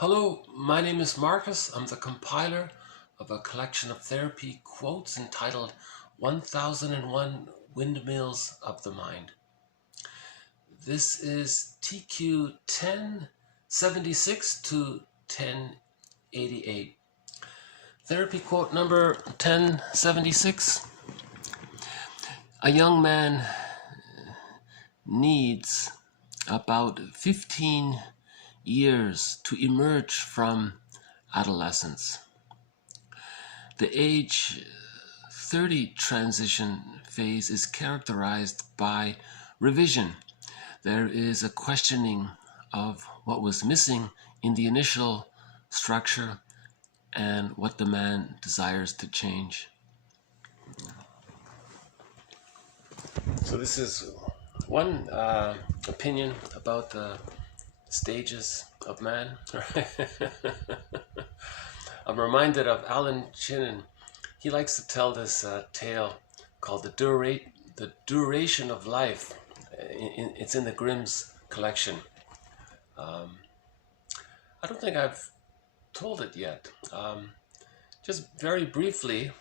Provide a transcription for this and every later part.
Hello, my name is Marcus. I'm the compiler of a collection of therapy quotes entitled 1001 Windmills of the Mind. This is TQ 1076 to 1088. Therapy quote number 1076. A young man needs about 15 years to emerge from adolescence. The age 30 transition phase is characterized by revision. There is a questioning of what was missing in the initial structure and what the man desires to change. So this is one opinion about the stages of man. I'm reminded of Alan Chinin. He likes to tell this tale called the duration of life. It's in the Grimm's collection. I don't think I've told it yet. Just very briefly,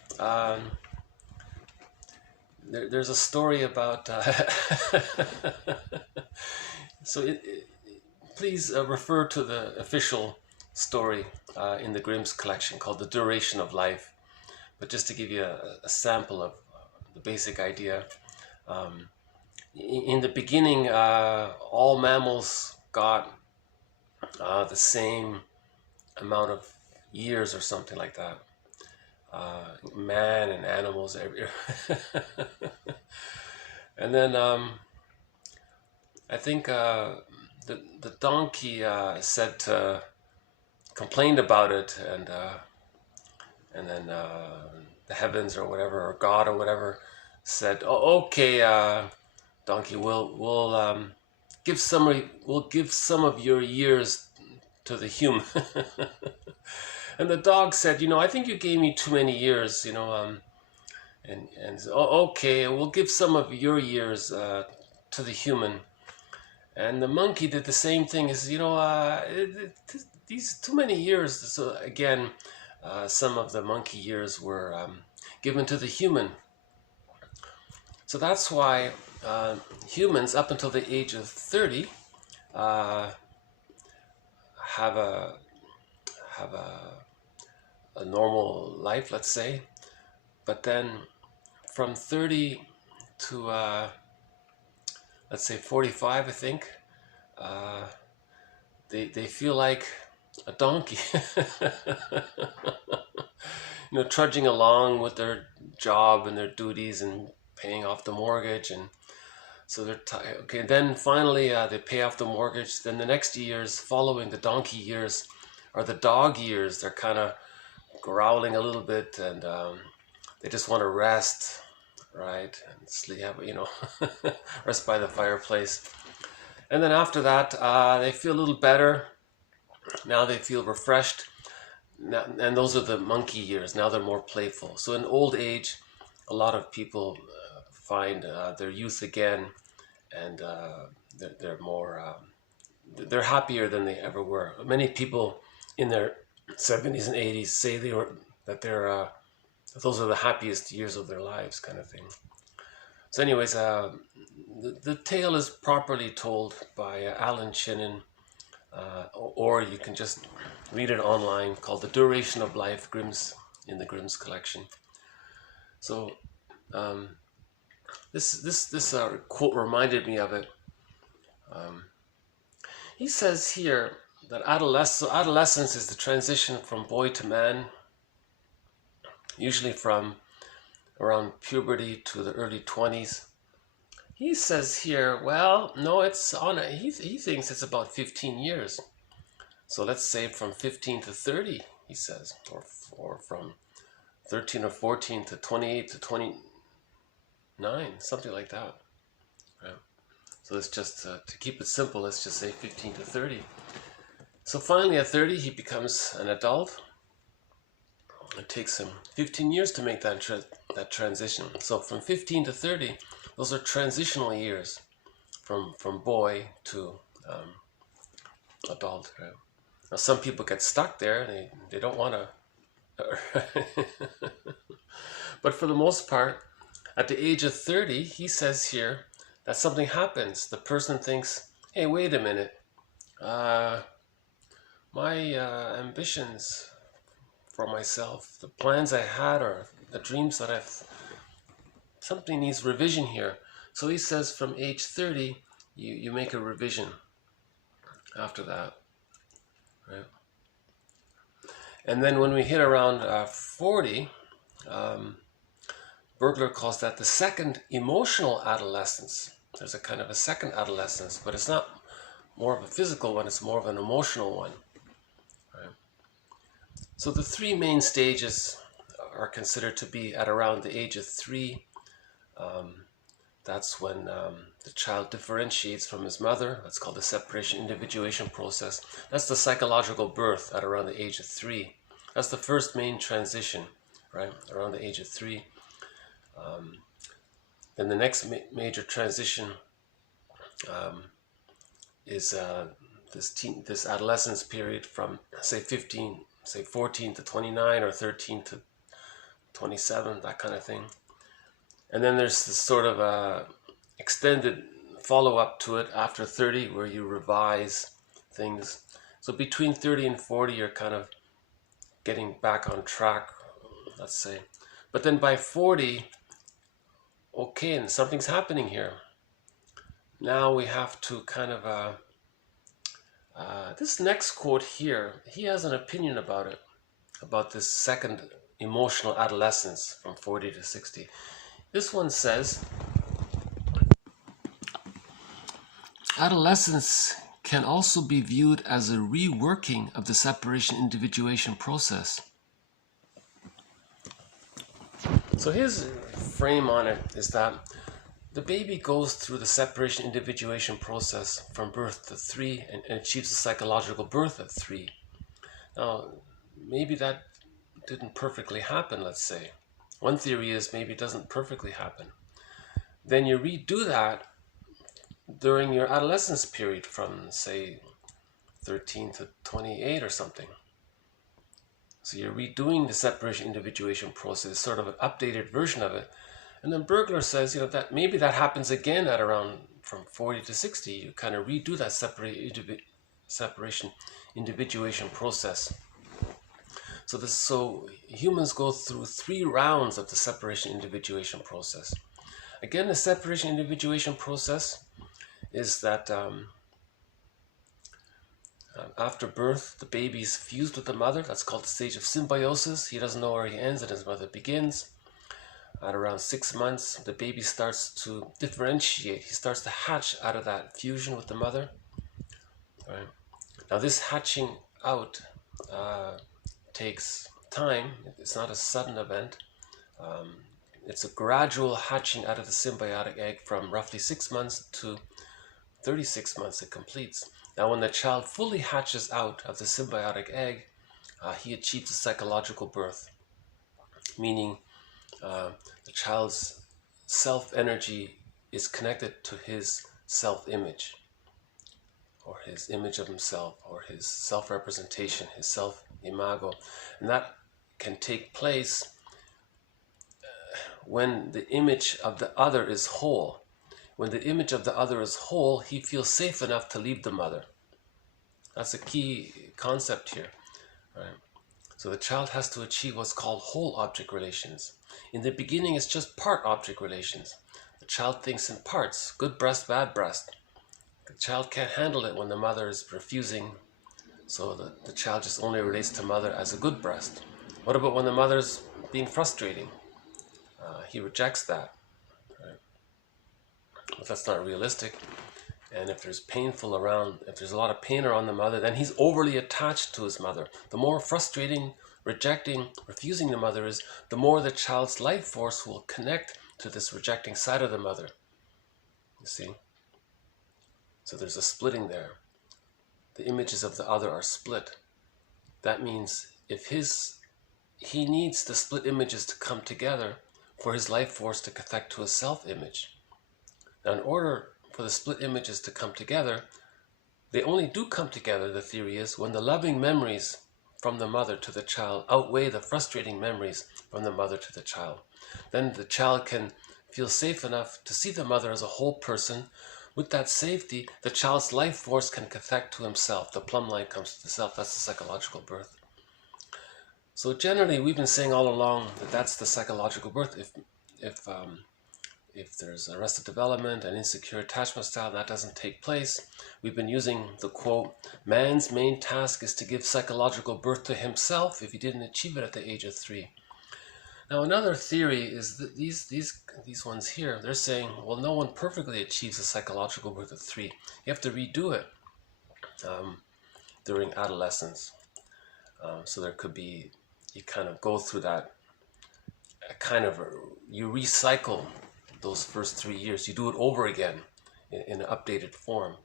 there's a story about please refer to the official story in the Grimm's collection called The Duration of Life. But just to give you a sample of the basic idea, in the beginning, all mammals got the same amount of years or something like that. Man and animals, and then I think the donkey complained about it, and then the heavens or whatever, or God or whatever, said, "Oh, okay, donkey, we'll give some of your years to the human." And the dog said, "I think you gave me too many years, and oh, okay, we'll give some of your years to the human." And the monkey did the same thing. He said, these too many years. So again, some of the monkey years were given to the human. So that's why humans, up until the age of 30, have a normal life, let's say. But then from 30 to let's say 45, I think, they feel like a donkey, trudging along with their job and their duties and paying off the mortgage. And so they're tired. Okay, then finally they pay off the mortgage. Then the next years following the donkey years are the dog years. They're kind of growling a little bit, and they just want to rest, right, and sleep, rest by the fireplace. And then after that, they feel a little better. Now they feel refreshed. Now, and those are the monkey years. Now they're more playful. So in old age, a lot of people find their youth again, and they're more, they're happier than they ever were. Many people in their 70s and 80s say that those are the happiest years of their lives, kind of thing. So anyways, the tale is properly told by Alan Chinin, or you can just read it online, called The Duration of Life, in the Grimm's collection. So this quote reminded me of it. He says here that adolescence is the transition from boy to man, usually from around puberty to the early 20s. He says here, well, no, he thinks it's about 15 years. So let's say from 15 to 30, he says, or from 13 or 14 to 28 to 29, something like that. Right? So let's just, to keep it simple, let's just say 15 to 30. So finally at 30, he becomes an adult. It takes him 15 years to make that transition. So from 15 to 30, those are transitional years from boy to adult. Right? Now, some people get stuck there and they don't want to. But for the most part, at the age of 30, he says here that something happens. The person thinks, hey, wait a minute. My ambitions for myself, the plans I had or the dreams that something needs revision here. So he says from age 30, you make a revision after that. Right? And then when we hit around 40, Bergler calls that the second emotional adolescence. There's a kind of a second adolescence, but it's not more of a physical one, it's more of an emotional one. Right? So the three main stages are considered to be at around the age of 3. That's when the child differentiates from his mother. That's called the separation-individuation process. That's the psychological birth at around the age of 3. That's the first main transition, right, around the age of 3. Then the next major transition is this adolescence period from say 14 to 29 or 13 to 27, that kind of thing. And then there's this sort of extended follow-up to it after 30 where you revise things. So between 30 and 40 you're kind of getting back on track, let's say. But then by 40, okay, and something's happening here. Now we have to kind of, this next quote here, he has an opinion about it, about this second emotional adolescence from 40 to 60. This one says, adolescence can also be viewed as a reworking of the separation-individuation process. So his frame on it is that the baby goes through the separation-individuation process from birth to 3 and achieves a psychological birth at 3. Now, maybe that didn't perfectly happen, let's say. One theory is maybe it doesn't perfectly happen. Then you redo that during your adolescence period from, say, 13 to 28 or something. So you're redoing the separation-individuation process, sort of an updated version of it. And then Bergler says, that maybe that happens again at around from 40 to 60. You kind of redo that separation-individuation process. So humans go through 3 rounds of the separation-individuation process. Again, the separation-individuation process is that after birth, the baby is fused with the mother. That's called the stage of symbiosis. He doesn't know where he ends and his mother begins. At around 6 months, the baby starts to differentiate. He starts to hatch out of that fusion with the mother. Right? Now, this hatching out takes time. It's not a sudden event. It's a gradual hatching out of the symbiotic egg from roughly 6 months to 36 months it completes. Now, when the child fully hatches out of the symbiotic egg, he achieves a psychological birth, meaning the child's self-energy is connected to his self-image, or his image of himself, or his self-representation, his self-imago. And that can take place when the image of the other is whole. When the image of the other is whole, he feels safe enough to leave the mother. That's a key concept here. Right? So the child has to achieve what's called whole object relations. In the beginning, it's just part object relations. The child thinks in parts, good breast, bad breast. The child can't handle it when the mother is refusing, so the child just only relates to mother as a good breast. What about when the mother's being frustrating? He rejects that. Right? But that's not realistic. And if there's if there's a lot of pain around the mother, then he's overly attached to his mother. The more frustrating, rejecting, refusing the mother is, the more the child's life force will connect to this rejecting side of the mother. You see? So there's a splitting there. The images of the other are split. That means he needs the split images to come together for his life force to connect to his self-image. Now, in order for the split images to come together, they only do come together, the theory is, when the loving memories from the mother to the child outweigh the frustrating memories from the mother to the child. Then the child can feel safe enough to see the mother as a whole person. With that safety, the child's life force can connect to himself. The plumb line comes to the self. That's the psychological birth. So generally, we've been saying all along that that's the psychological birth. If there's arrested development and insecure attachment style, that doesn't take place. We've been using the quote, man's main task is to give psychological birth to himself if he didn't achieve it at the age of 3. Now another theory is that these ones here, they're saying, well, no one perfectly achieves a psychological birth at 3. You have to redo it during adolescence. So there could be, you kind of go through that, you recycle those first 3 years. You do it over again in an updated form.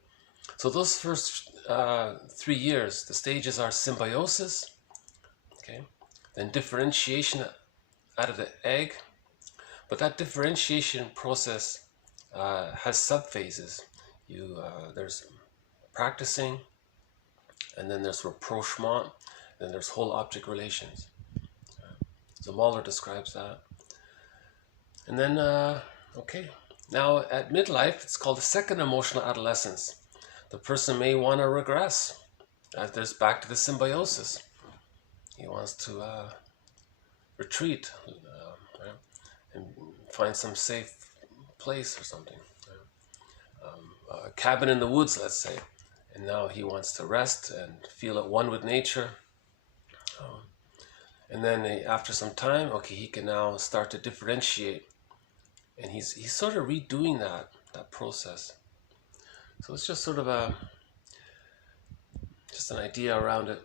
So those first 3 years, the stages are symbiosis, okay, then differentiation out of the egg. But that differentiation process has subphases. There's practicing, and then there's rapprochement, then there's whole object relations. So Mahler describes that. And then, okay, now at midlife, it's called the second emotional adolescence. The person may want to regress. There's back to the symbiosis. He wants to retreat and find some safe place or something. A cabin in the woods, let's say. And now he wants to rest and feel at one with nature. And then after some time, okay, he can now start to differentiate. And he's sort of redoing that process. So it's just sort of just an idea around it.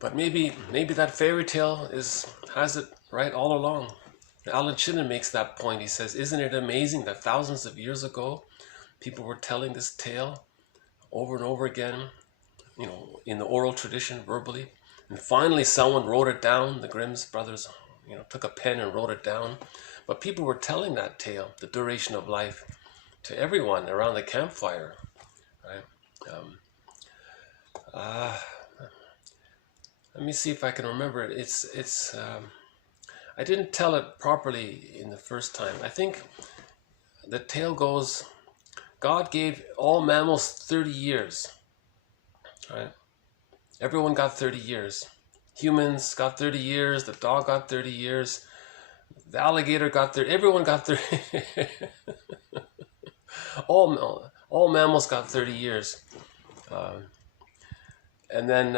But maybe that fairy tale has it right all along. Alan Chinen makes that point. He says, isn't it amazing that thousands of years ago, people were telling this tale over and over again, in the oral tradition, verbally. And finally someone wrote it down. The Grimm's brothers, took a pen and wrote it down. But people were telling that tale, the duration of life, to everyone around the campfire, right? Let me see if I can remember it. It's I didn't tell it properly in the first time. I think the tale goes, God gave all mammals 30 years, right? Everyone got 30 years. Humans got 30 years, the dog got 30 years, the alligator got 30, everyone got 30. all mammals got 30 years. And then,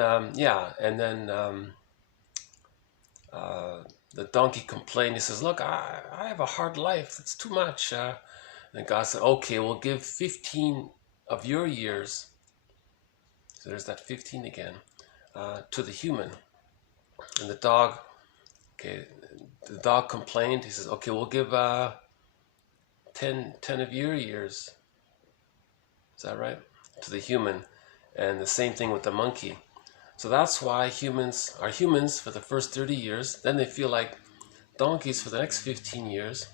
the donkey complained. He says, look, I have a hard life. It's too much. And God said, okay, we'll give 15 of your years. So there's that 15 again, to the human. And the dog complained. He says, okay, we'll give 10 of your years. Is that right? To the human. And the same thing with the monkey. So that's why humans are humans for the first 30 years. Then they feel like donkeys for the next 15 years.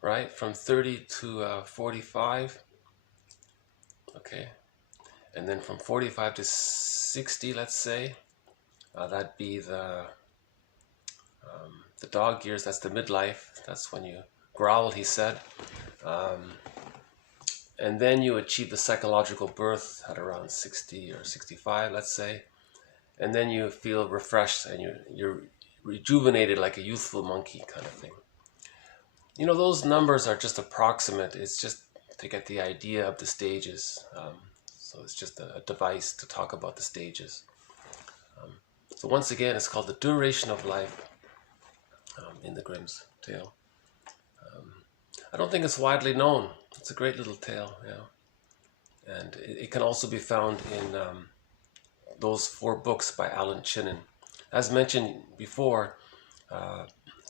Right? From 30 to 45. Okay. And then from 45 to 60, let's say. That'd be the dog years. That's the midlife. That's when you growl, he said. And then you achieve the psychological birth at around 60 or 65, let's say. And then you feel refreshed and you're rejuvenated like a youthful monkey kind of thing. Those numbers are just approximate. It's just to get the idea of the stages. So it's just a device to talk about the stages. So once again, it's called the duration of life in the Grimm's tale. I don't think it's widely known. It's a great little tale, yeah. And it can also be found in those 4 books by Alan Chinen. As mentioned before,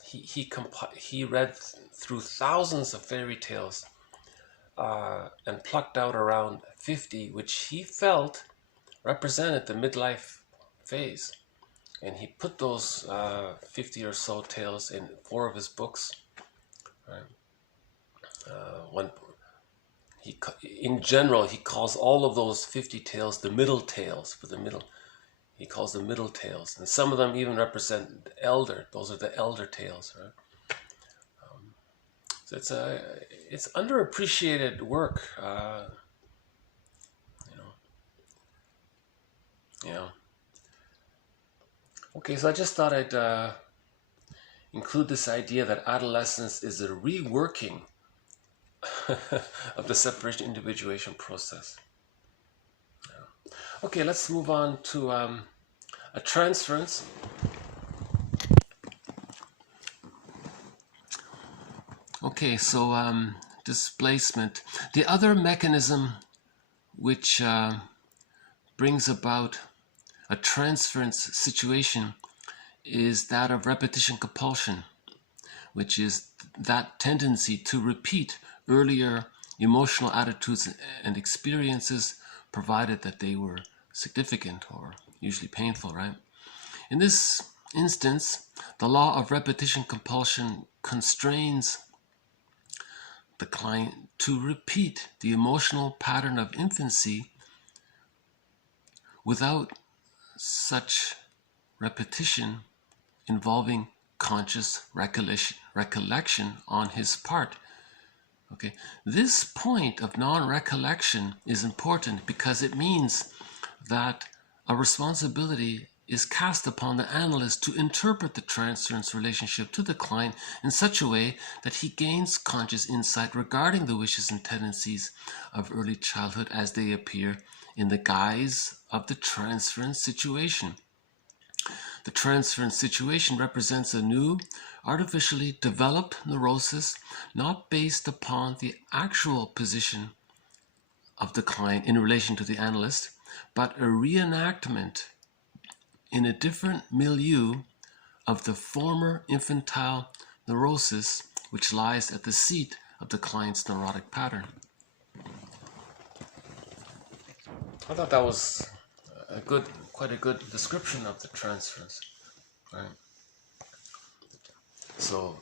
he read through thousands of fairy tales and plucked out around 50, which he felt represented the midlife phase. And he put those 50 or so tales in 4 of his books. Right? one in general, he calls all of those 50 tales the middle tales, for the middle. He calls them middle tales, and some of them even represent elder. Those are the elder tales, right? So it's underappreciated work, you know. Yeah. Okay, so I just thought I'd include this idea that adolescence is a reworking of the separation-individuation process. Yeah. Okay, let's move on to a transference. Okay, so displacement. The other mechanism which brings about a transference situation is that of repetition-compulsion, which is that tendency to repeat earlier emotional attitudes and experiences, provided that they were significant or usually painful, right? In this instance, the law of repetition-compulsion constrains the client to repeat the emotional pattern of infancy without such repetition involving conscious recollection on his part. Okay, this point of non-recollection is important because it means that a responsibility is cast upon the analyst to interpret the transference relationship to the client in such a way that he gains conscious insight regarding the wishes and tendencies of early childhood as they appear in the guise of the transference situation. The transference situation represents a new, artificially developed neurosis not based upon the actual position of the client in relation to the analyst, but a reenactment in a different milieu of the former infantile neurosis which lies at the seat of the client's neurotic pattern. I thought that was quite a good description of the transference, right? So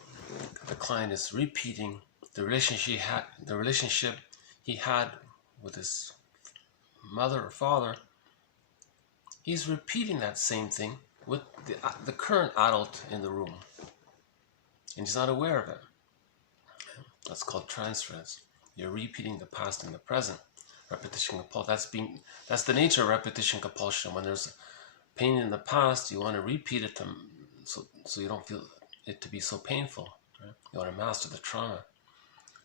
the client is repeating the relationship he had with his mother or father. He's repeating that same thing with the current adult in the room, and he's not aware of it. That's called transference. You're repeating the past in the present. Repetition compulsion. That's the nature of repetition compulsion. When there's pain in the past, you want to repeat it so you don't feel it to be so painful. Right? You want to master the trauma.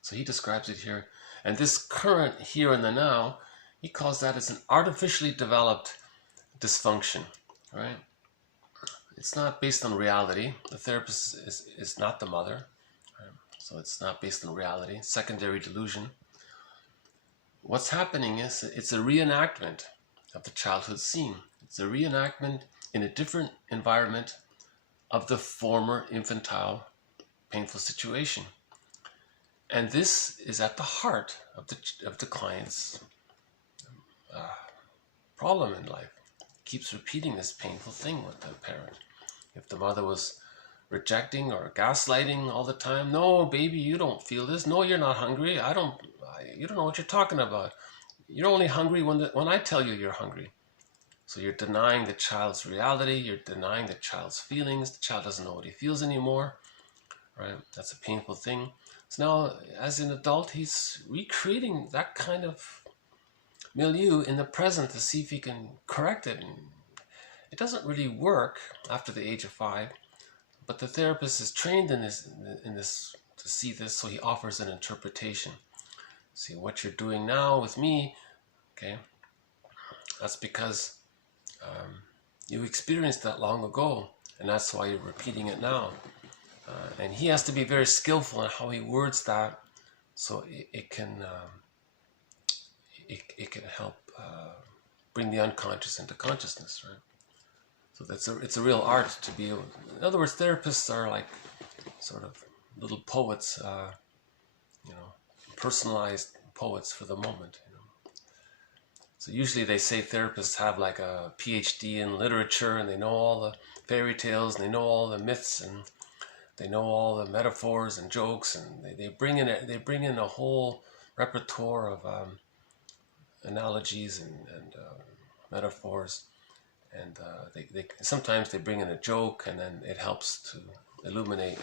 So he describes it here, and this current here and the now, he calls that as an artificially developed dysfunction. Right? It's not based on reality. The therapist is not the mother, right? So it's not based on reality. Secondary delusion. What's happening is it's a reenactment of the childhood scene. It's a reenactment in a different environment of the former infantile painful situation. And this is at the heart of the client's problem in life. Keeps repeating this painful thing with the parent. If the mother was rejecting or gaslighting all the time, no, baby, you don't feel this. No, you're not hungry. You don't know what you're talking about. You're only hungry when I tell you you're hungry. So you're denying the child's reality. You're denying the child's feelings. The child doesn't know what he feels anymore, right? That's a painful thing. So now, as an adult, he's recreating that kind of milieu in the present to see if he can correct it. And it doesn't really work after the age of 5, but the therapist is trained in this to see this, so he offers an interpretation. See, what you're doing now with me, okay, that's because you experienced that long ago, and that's why you're repeating it now. And he has to be very skillful in how he words that, so it can help bring the unconscious into consciousness, right? So it's a real art to be able. In other words, therapists are like sort of little poets, personalized poets for the moment. So usually they say therapists have like a PhD in literature, and they know all the fairy tales, and they know all the myths, and they know all the metaphors and jokes, and they bring in a whole repertoire of analogies and metaphors, and they sometimes they bring in a joke, and then it helps to illuminate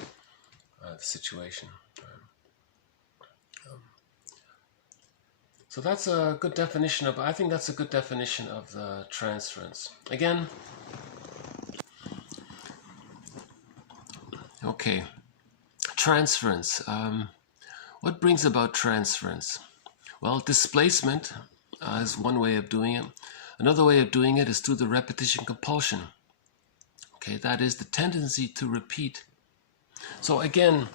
the situation. So that's a good definition of, I think that's a good definition of the transference. Again, okay, transference. What brings about transference? Well, displacement is one way of doing it. Another way of doing it is through the repetition-compulsion. Okay, that is the tendency to repeat. So again,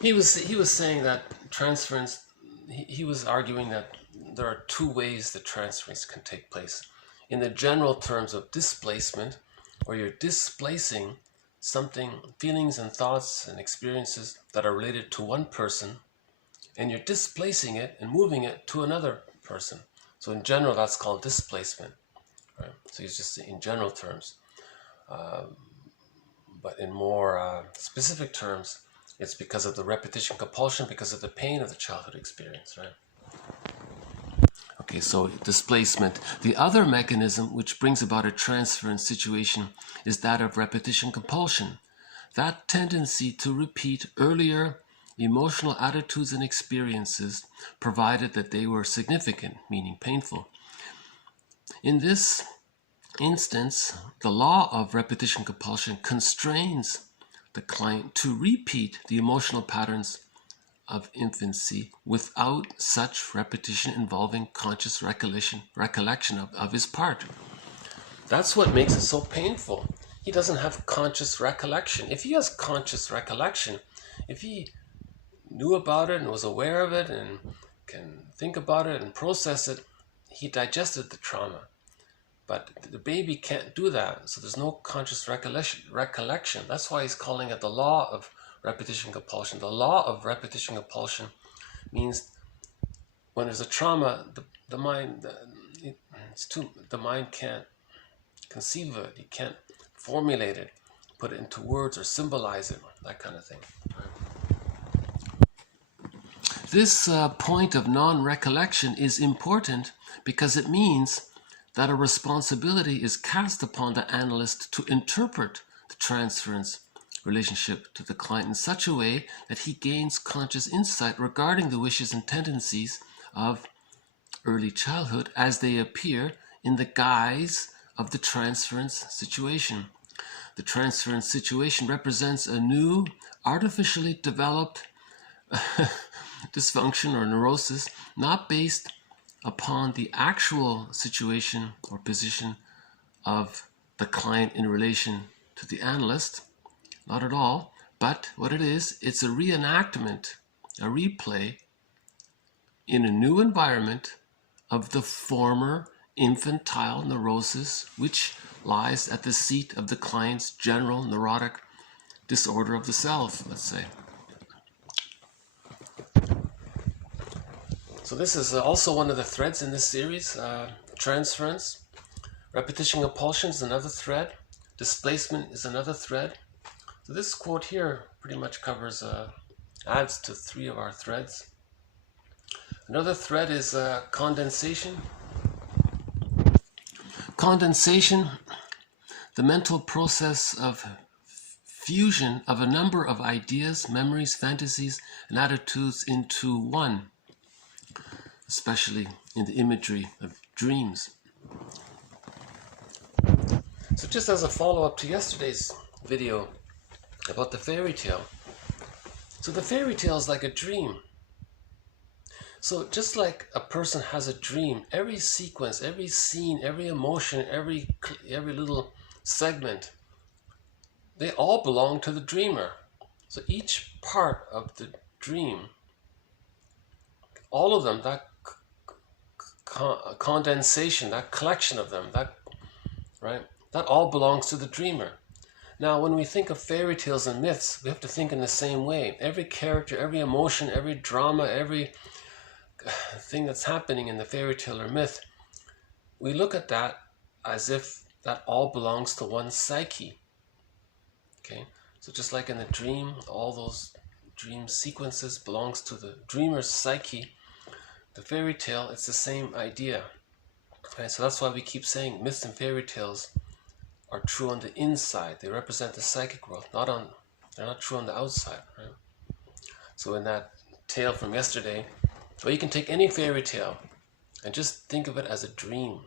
he was saying that transference, he was arguing that there are two ways that transference can take place. In the general terms of displacement, where you're displacing something, feelings and thoughts and experiences that are related to one person, and you're displacing it and moving it to another person. So in general, that's called displacement. Right? So he's just in general terms. But in more specific terms, it's because of the repetition compulsion, because of the pain of the childhood experience, right? Okay, so displacement. The other mechanism which brings about a transference situation is that of repetition compulsion. That tendency to repeat earlier emotional attitudes and experiences, provided that they were significant, meaning painful. In this instance, the law of repetition compulsion constrains the client to repeat the emotional patterns of infancy without such repetition involving conscious recollection of his part. That's what makes it so painful. He doesn't have conscious recollection. If he has conscious recollection, if he knew about it and was aware of it and can think about it and process it, he digested the trauma. But the baby can't do that, so there's no conscious recollection. That's why he's calling it the law of repetition compulsion. The law of repetition compulsion means when there's a trauma, the mind can't conceive of it. He can't formulate it, put it into words or symbolize it, that kind of thing. This point of non-recollection is important because it means that a responsibility is cast upon the analyst to interpret the transference relationship to the client in such a way that he gains conscious insight regarding the wishes and tendencies of early childhood as they appear in the guise of the transference situation. The transference situation represents a new, artificially developed dysfunction or neurosis, not based upon the actual situation or position of the client in relation to the analyst, not at all, but what it is, it's a reenactment, a replay in a new environment of the former infantile neurosis, which lies at the seat of the client's general neurotic disorder of the self, let's say. So this is also one of the threads in this series, transference. Repetition compulsion is another thread. Displacement is another thread. So this quote here pretty much covers, adds to 3 of our threads. Another thread is condensation. Condensation, the mental process of fusion of a number of ideas, memories, fantasies, and attitudes into one, especially in the imagery of dreams. So just as a follow-up to yesterday's video about the fairy tale. So the fairy tale is like a dream. So just like a person has a dream, every sequence, every scene, every emotion, every little segment, they all belong to the dreamer. So each part of the dream, all of them, that condensation, that collection of them, that all belongs to the dreamer. Now, when we think of fairy tales and myths, we have to think in the same way. Every character, every emotion, every drama, every thing that's happening in the fairy tale or myth, we look at that as if that all belongs to one psyche. Okay, So just like in the dream, all those dream sequences belongs to the dreamer's psyche. The fairy tale, it's the same idea. Right? So that's why we keep saying myths and fairy tales are true on the inside. They represent the psychic world, they're not true on the outside. Right? So in that tale from yesterday, well, you can take any fairy tale and just think of it as a dream.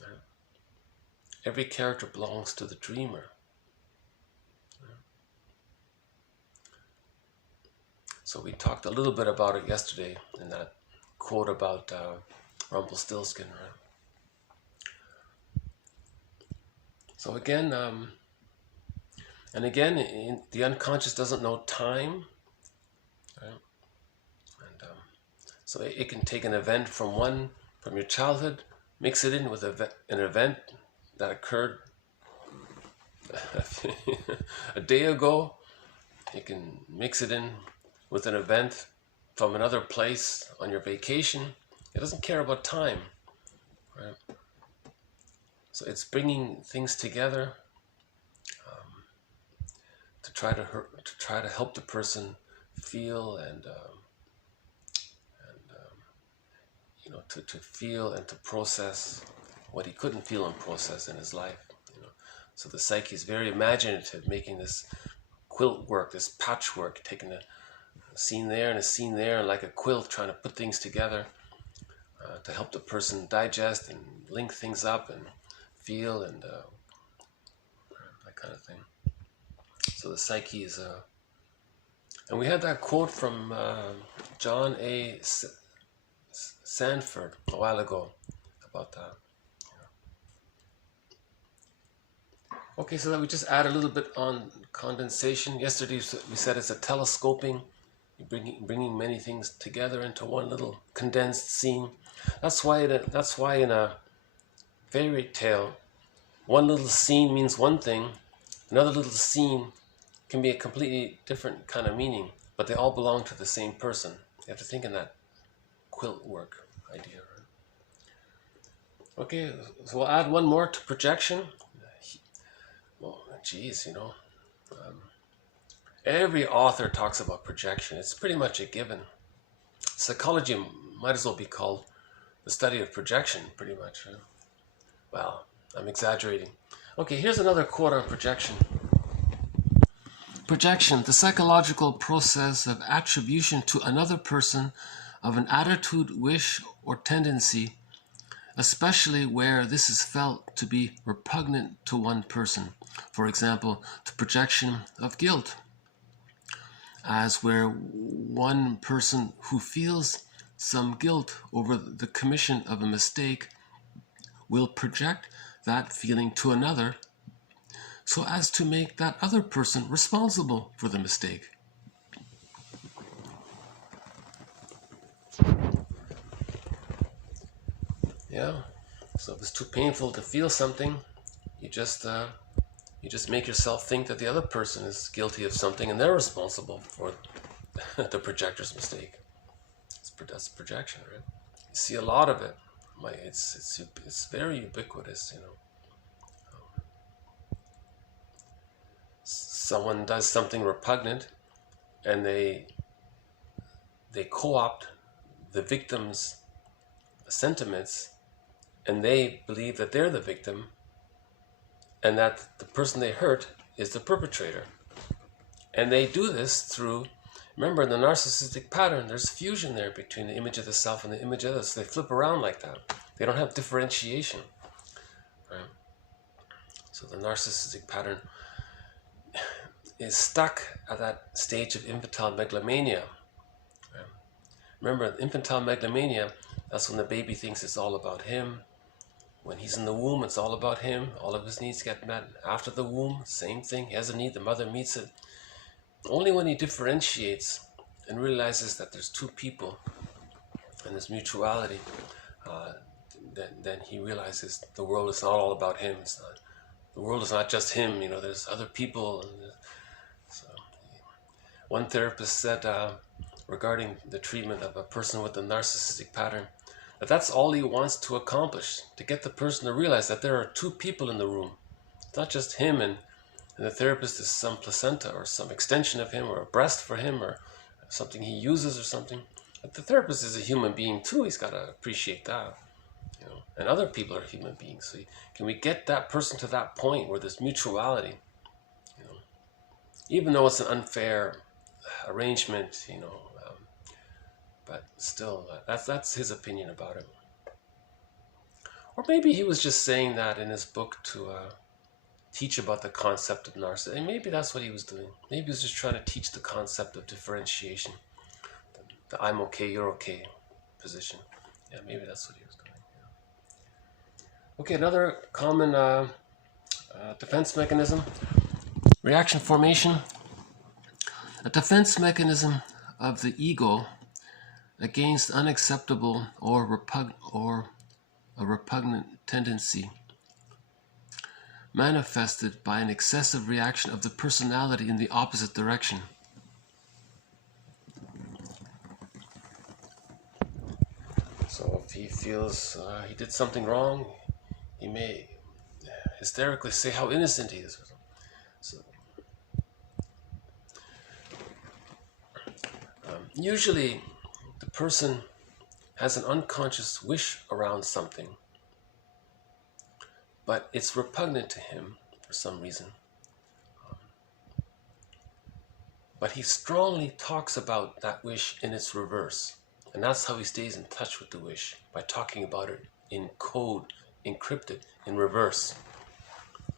Right? Every character belongs to the dreamer. Right? So we talked a little bit about it yesterday in that quote about Rumpelstiltskin. Right? So again, and again, the unconscious doesn't know time. Right? And so it can take an event from your childhood, mix it in with an event that occurred a day ago. You can mix it in with an event from another place on your vacation. It doesn't care about time. Right? So it's bringing things together to try to help the person feel and to feel and to process what he couldn't feel and process in his life. So the psyche is very imaginative, making this quilt work, this patchwork, taking a scene there and a scene there, and like a quilt, trying to put things together to help the person digest and link things up and feel and that kind of thing. So the psyche is and we had that quote from John A. Sanford a while ago about that. Okay, so that we just add a little bit on condensation. Yesterday we said it's a telescoping, bringing many things together into one little condensed scene. That's why in a fairy tale, one little scene means one thing, another little scene can be a completely different kind of meaning, but they all belong to the same person. You have to think in that quilt work idea. Right? Okay, so we'll add one more to projection. Well, geez, every author talks about projection. It's pretty much a given. Psychology might as well be called the study of projection, pretty much. Right? Well, I'm exaggerating. Okay, here's another quote on projection. Projection, the psychological process of attribution to another person of an attitude, wish, or tendency, especially where this is felt to be repugnant to one person. For example, the projection of guilt, as where one person who feels some guilt over the commission of a mistake will project that feeling to another so as to make that other person responsible for the mistake. Yeah, so if it's too painful to feel something, you just make yourself think that the other person is guilty of something and they're responsible for the projector's mistake. That's projection, right? You see a lot of it. It's very ubiquitous, Someone does something repugnant, and they co-opt the victim's sentiments, and they believe that they're the victim, and that the person they hurt is the perpetrator. And they do this through, remember, in the narcissistic pattern, there's fusion there between the image of the self and the image of others. They flip around like that. They don't have differentiation. Right? So the narcissistic pattern is stuck at that stage of infantile megalomania. Right? Remember, infantile megalomania, that's when the baby thinks it's all about him. When he's in the womb, it's all about him. All of his needs get met. After the womb, same thing. He has a need, the mother meets it. Only when he differentiates and realizes that there's two people and there's mutuality, then he realizes the world is not all about him. The world is not just him. There's other people. So, one therapist said regarding the treatment of a person with a narcissistic pattern, that's all he wants to accomplish, to get the person to realize that there are two people in the room. It's not just him and and the therapist is some placenta or some extension of him, or a breast for him, or something he uses or something. But the therapist is a human being too. He's got to appreciate that, you know. And other people are human beings. So can we get that person to that point where there's mutuality, you know, even though it's an unfair arrangement, you know, but still, that's his opinion about it. Or maybe he was just saying that in his book to teach about the concept of narcissism. And maybe that's what he was doing. Maybe he was just trying to teach the concept of differentiation, the I'm okay, you're okay position. Yeah, maybe that's what he was doing. Yeah. Okay, another common defense mechanism, reaction formation. A defense mechanism of the ego against unacceptable or a repugnant tendency, manifested by an excessive reaction of the personality in the opposite direction. So if he feels he did something wrong, he may hysterically say how innocent he is. So, usually the person has an unconscious wish around something, but it's repugnant to him for some reason. But he strongly talks about that wish in its reverse. And that's how he stays in touch with the wish, by talking about it in code, encrypted, in reverse.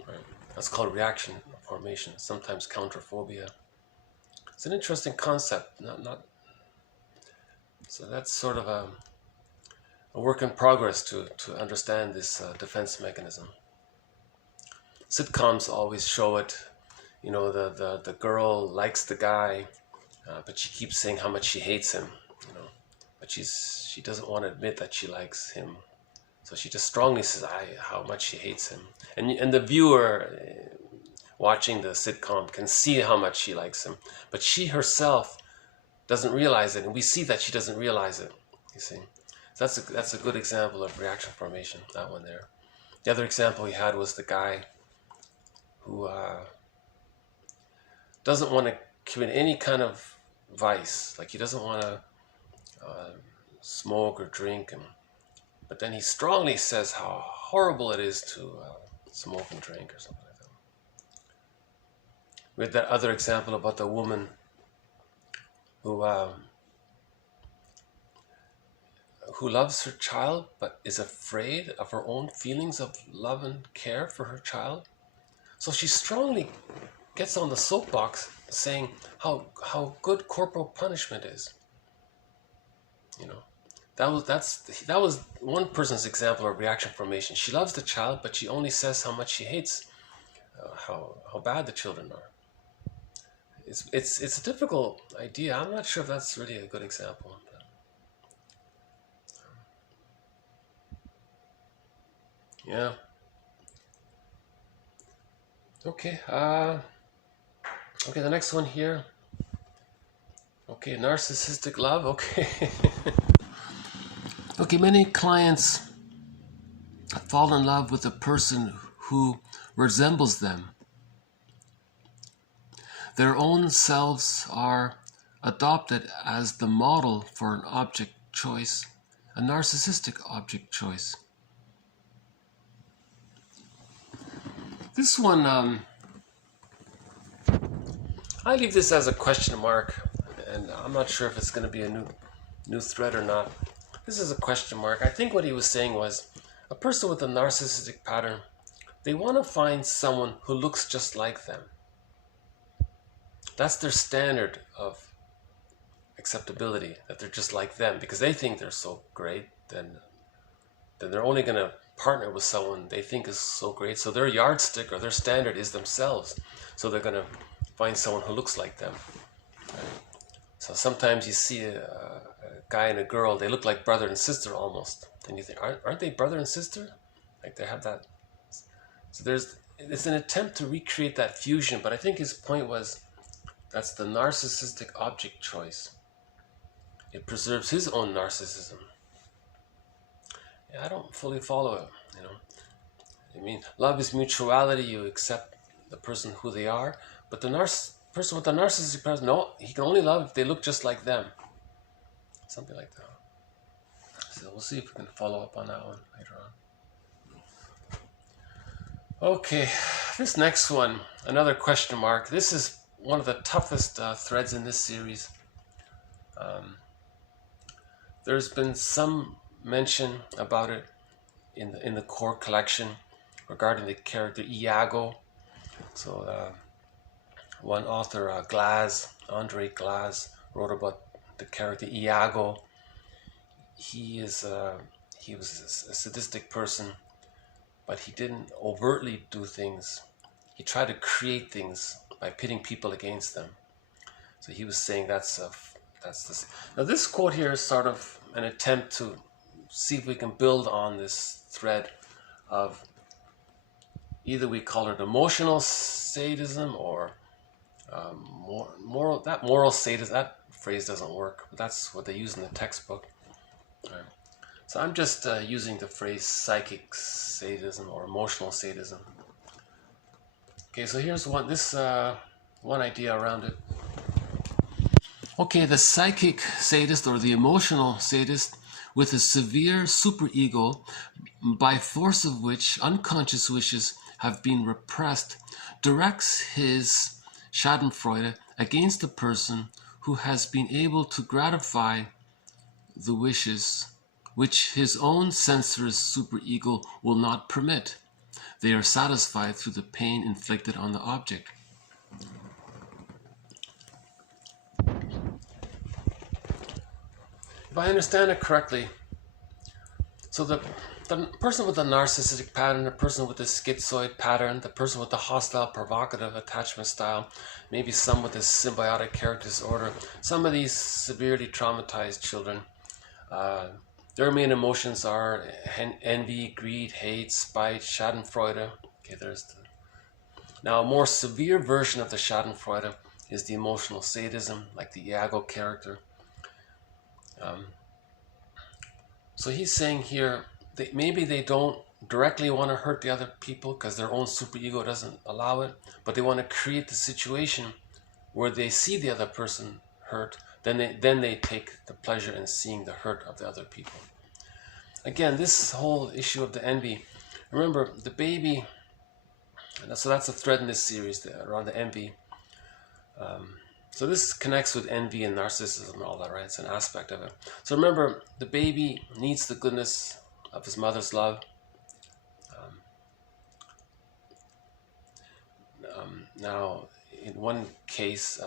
Right? That's called reaction formation, sometimes counterphobia. It's an interesting concept. So that's sort of a work in progress to understand this defense mechanism. Sitcoms always show it. You know, the girl likes the guy, but she keeps saying how much she hates him. You know, but she doesn't want to admit that she likes him, so she just strongly says how much she hates him. And the viewer watching the sitcom can see how much she likes him, but she herself doesn't realize it, and we see that she doesn't realize it. You see, so that's a good example of reaction formation. That one there. The other example he had was the guy who doesn't want to commit any kind of vice, like he doesn't want to smoke or drink, but then he strongly says how horrible it is to smoke and drink or something like that. We had that other example about the woman who loves her child but is afraid of her own feelings of love and care for her child. So she strongly gets on the soapbox saying how good corporal punishment is. You know, that was one person's example of reaction formation. She loves the child, but she only says how much she hates how bad the children are. It's a difficult idea. I'm not sure if that's really a good example. Yeah. Okay. Okay. The next one here. Okay, narcissistic love. Okay. Okay. Many clients fall in love with a person who resembles them. Their own selves are adopted as the model for an object choice, a narcissistic object choice. This one, I leave this as a question mark, and I'm not sure if it's going to be a new thread or not. This is a question mark. I think what he was saying was, a person with a narcissistic pattern, they want to find someone who looks just like them. That's their standard of acceptability, that they're just like them, because they think they're so great, then they're only going to partner with someone they think is so great. So their yardstick or their standard is themselves. So they're going to find someone who looks like them. Right? So sometimes you see a guy and a girl, they look like brother and sister almost. And you think, aren't they brother and sister? Like they have that. So it's an attempt to recreate that fusion. But I think his point was, that's the narcissistic object choice. It preserves his own narcissism. Yeah, I don't fully follow it, you know. I mean, love is mutuality. You accept the person who they are. But the person with the narcissistic person, no, he can only love if they look just like them. Something like that. So we'll see if we can follow up on that one later on. Okay, this next one, another question mark. This is one of the toughest threads in this series. There's been some mention about it in the core collection regarding the character Iago. So one author, Andre Glass, wrote about the character Iago. He was a sadistic person, but he didn't overtly do things. He tried to create things by pitting people against them. So he was saying that's this. Now this quote here is sort of an attempt to see if we can build on this thread of either we call it emotional sadism or moral sadism. That phrase doesn't work, but that's what they use in the textbook. Right. So I'm just using the phrase psychic sadism or emotional sadism. Okay, so here's one idea around it. Okay, the psychic sadist or the emotional sadist with a severe superego by force of which unconscious wishes have been repressed directs his schadenfreude against a person who has been able to gratify the wishes which his own sensuous superego will not permit. They are satisfied through the pain inflicted on the object. If I understand it correctly, so the person with the narcissistic pattern, the person with the schizoid pattern, the person with the hostile provocative attachment style, maybe some with the symbiotic character disorder, some of these severely traumatized children, their main emotions are envy, greed, hate, spite, schadenfreude. Okay, now a more severe version of the schadenfreude is the emotional sadism, like the Iago character. So he's saying here that maybe they don't directly want to hurt the other people because their own superego doesn't allow it, but they want to create the situation where they see the other person hurt, then they take the pleasure in seeing the hurt of the other people. Again, this whole issue of the envy, remember the baby, so that's a thread in this series around the envy. So this connects with envy and narcissism and all that, right? It's an aspect of it. So remember, the baby needs the goodness of his mother's love. Now, in one case,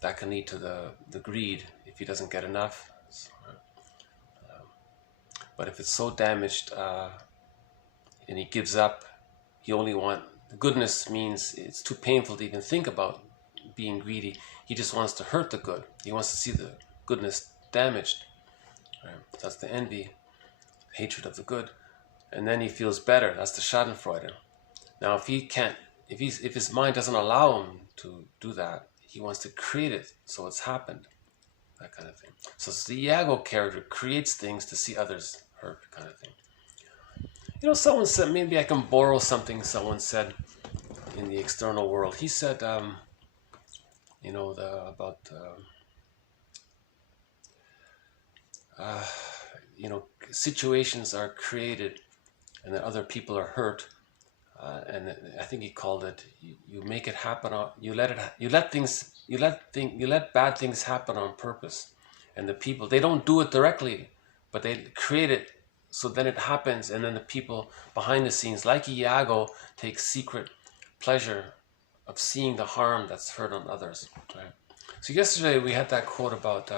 that can lead to the greed if he doesn't get enough. But if it's so damaged and he gives up, the goodness means it's too painful to even think about being greedy. He just wants to hurt the good. He wants to see the goodness damaged. Right? That's the envy, hatred of the good. And then he feels better. That's the schadenfreude. Now, if his mind doesn't allow him to do that, he wants to create it so it's happened. That kind of thing. So the Iago character creates things to see others hurt, kind of thing. You know, someone said, maybe I can borrow something someone said in the external world. He said, situations are created and that other people are hurt, and I think he called it, you make it happen on, you let bad things happen on purpose, and the people, they don't do it directly, but they create it so then it happens, and then the people behind the scenes, like Iago, take secret pleasure of seeing the harm that's heard on others. Right? So yesterday we had that quote about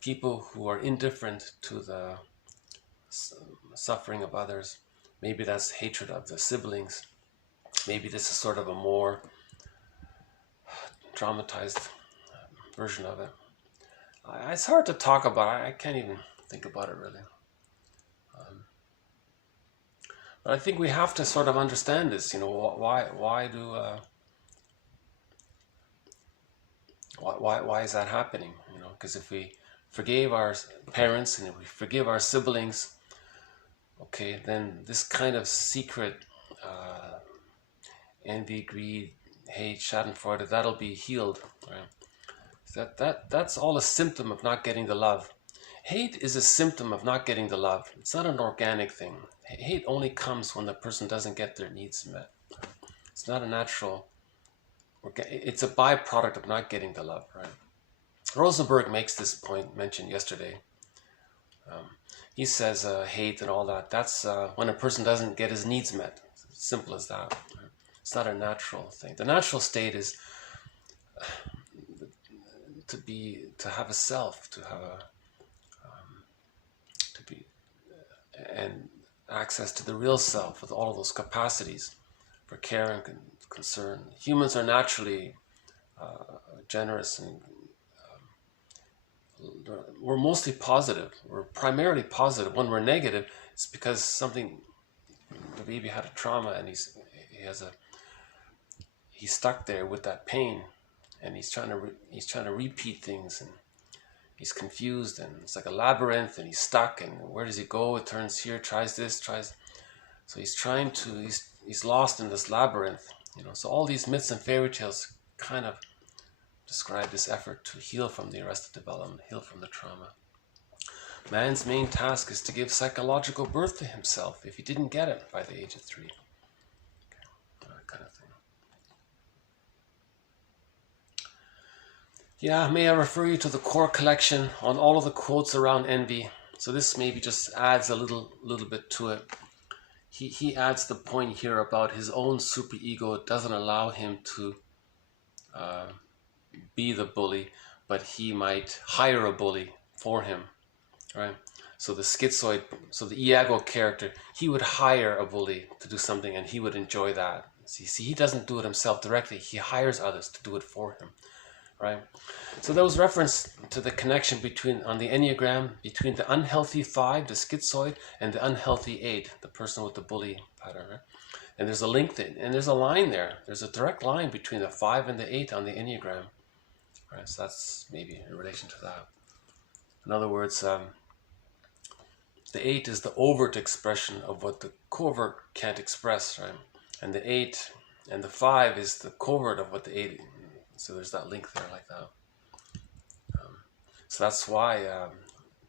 people who are indifferent to the suffering of others. Maybe that's hatred of the siblings. Maybe this is sort of a more traumatized version of it. It's hard to talk about. I can't even think about it really. But I think we have to sort of understand this. You know, why is that happening? You know, because if we forgave our parents and if we forgive our siblings, okay, then this kind of secret envy, greed, hate, schadenfreude, that'll be healed. Right? That's all a symptom of not getting the love. Hate is a symptom of not getting the love. It's not an organic thing. Hate only comes when the person doesn't get their needs met. It's not a natural, it's a byproduct of not getting the love, right? Rosenberg makes this point mentioned yesterday. He says hate and all that, that's when a person doesn't get his needs met. Simple as that. Right? It's not a natural thing. The natural state is to have a self, to have a and access to the real self with all of those capacities for care and concern. Humans are naturally generous, and we're mostly positive. We're primarily positive. When we're negative, it's because the baby had a trauma, and he's stuck there with that pain, and he's trying to repeat things, and he's confused, and it's like a labyrinth, and he's stuck, and where does he go? It turns here, tries this, so he's lost in this labyrinth, so all these myths and fairy tales kind of describe this effort to heal from the arrested development, heal from the trauma. Man's main task is to give psychological birth to himself if he didn't get it by the age of 3. That kind of thing. Yeah, may I refer you to the core collection on all of the quotes around envy. So this maybe just adds a little bit to it. He adds the point here about his own superego doesn't allow him to be the bully, but he might hire a bully for him, right? So the schizoid, so the Iago character, he would hire a bully to do something, and he would enjoy that. See, he doesn't do it himself directly. He hires others to do it for him. Right, so there was reference to the connection on the Enneagram between the unhealthy 5, the schizoid, and the unhealthy 8, the person with the bully pattern. Right? And there's a link there, and there's a line there. There's a direct line between the 5 and the 8 on the Enneagram. Right, so that's maybe in relation to that. In other words, the 8 is the overt expression of what the covert can't express, right? And the 8 and the 5 is the covert of what the 8. So there's that link there like that. So that's why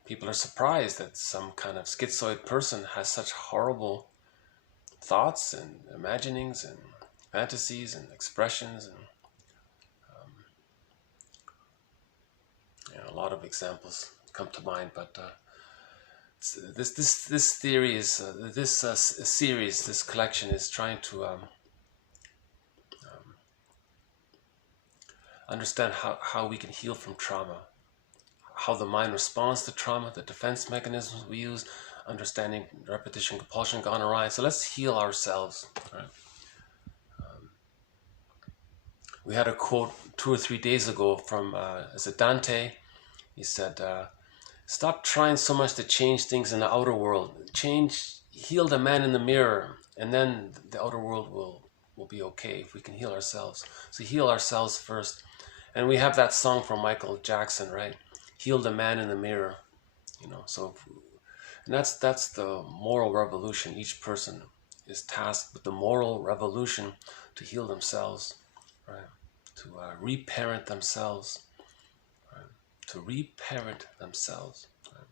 people are surprised that some kind of schizoid person has such horrible thoughts and imaginings and fantasies and expressions, and a lot of examples come to mind. But this theory is this collection is trying to understand how we can heal from trauma, how the mind responds to trauma, the defense mechanisms we use, understanding repetition, compulsion gone awry. So let's heal ourselves. Right? We had a quote 2 or 3 days ago from is it Dante? He said, "Stop trying so much to change things in the outer world. Heal the man in the mirror, and then the outer world will be okay if we can heal ourselves." So heal ourselves first. And we have that song from Michael Jackson, right? Heal the man in the mirror, So, and that's the moral revolution. Each person is tasked with the moral revolution to heal themselves, right? To reparent themselves, right? To reparent themselves. Right?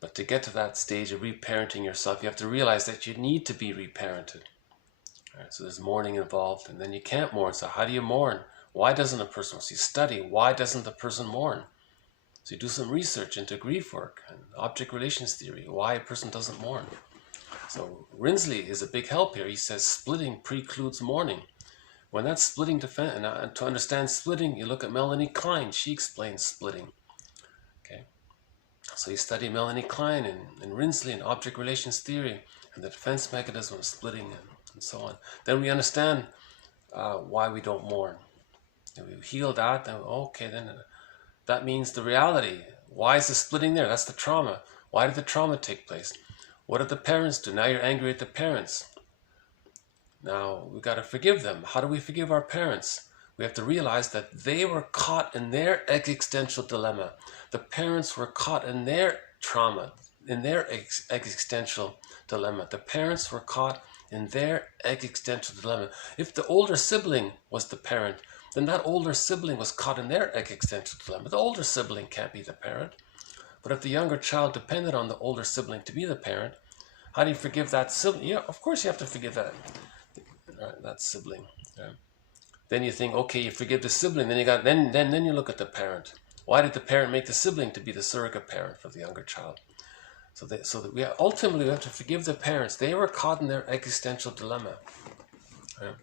But to get to that stage of reparenting yourself, you have to realize that you need to be reparented. Right, so there's mourning involved, and then you can't mourn. So how do you mourn? Why doesn't a person? So you study. Why doesn't the person mourn? So you do some research into grief work and object relations theory. Why a person doesn't mourn? So Rinsley is a big help here. He says splitting precludes mourning. When that splitting and to understand splitting, you look at Melanie Klein. She explains splitting. Okay, so you study Melanie Klein and Rinsley and object relations theory and the defense mechanism of splitting and so on. Then we understand why we don't mourn. And we heal that, then okay, then that means the reality. Why is the splitting there? That's the trauma. Why did the trauma take place? What did the parents do? Now you're angry at the parents. Now we got to forgive them. How do we forgive our parents? We have to realize that they were caught in their existential dilemma. The parents were caught in their trauma, in their existential dilemma. The parents were caught in their existential dilemma. If the older sibling was the parent, then that older sibling was caught in their existential dilemma. The older sibling can't be the parent. But if the younger child depended on the older sibling to be the parent, how do you forgive that sibling? Yeah, of course you have to forgive that sibling. Yeah. Then you think, okay, you forgive the sibling. Then you look at the parent. Why did the parent make the sibling to be the surrogate parent for the younger child? So that we ultimately have to forgive the parents. They were caught in their existential dilemma. Right?